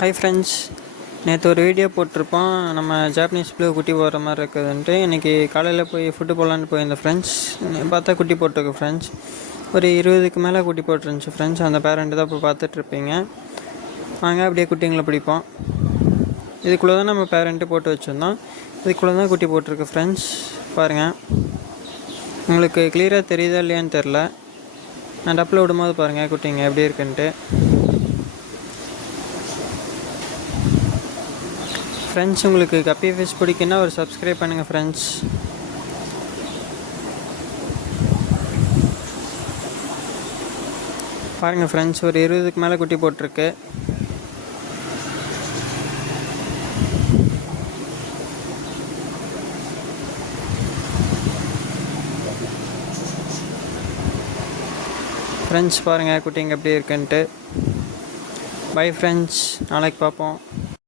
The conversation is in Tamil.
ஹாய் ஃப்ரெண்ட்ஸ், நேற்று ஒரு வீடியோ போட்டிருப்போம். நம்ம ஜாப்பனீஸ் ப்ளூ குட்டி போடுற மாதிரி இருக்குதுன்ட்டு. இன்றைக்கி காலையில் போய் ஃபுட்டு போடலான்னு போயிருந்தேன் ஃப்ரெண்ட்ஸ். பார்த்தா குட்டி போட்டிருக்கு ஃப்ரெண்ட்ஸ். ஒரு 20க்கு மேலே குட்டி போட்டுருந்துச்சு ஃப்ரெண்ட்ஸ். அந்த பேரண்ட்டு தான் இப்போ பார்த்துட்ருப்பீங்க. வாங்க அப்படியே குட்டிங்களை பிடிப்போம். இதுக்குள்ளே தான் நம்ம பேரண்ட்டு போட்டு வச்சுருந்தோம். இதுக்குள்ளே தான் குட்டி போட்டிருக்கு ஃப்ரெண்ட்ஸ். பாருங்கள், உங்களுக்கு கிளியராக தெரியுதா இல்லையான்னு தெரில. நான் டப்பில் விடும்போது பாருங்கள் குட்டிங்க எப்படி இருக்குன்ட்டு. ஃப்ரெண்ட்ஸ், உங்களுக்கு கப்பி ஃபிஷ் பிடிக்குன்னா ஒரு சப்ஸ்கிரைப் பண்ணுங்கள் ஃப்ரெண்ட்ஸ். பாருங்கள் ஃப்ரெண்ட்ஸ், ஒரு 20க்கு மேலே குட்டி போட்டிருக்கு. ஃப்ரெண்ட்ஸ் பாருங்கள் குட்டிங்க எப்படி இருக்குன்ட்டு. பை ஃப்ரெண்ட்ஸ், நாளைக்கு பார்ப்போம்.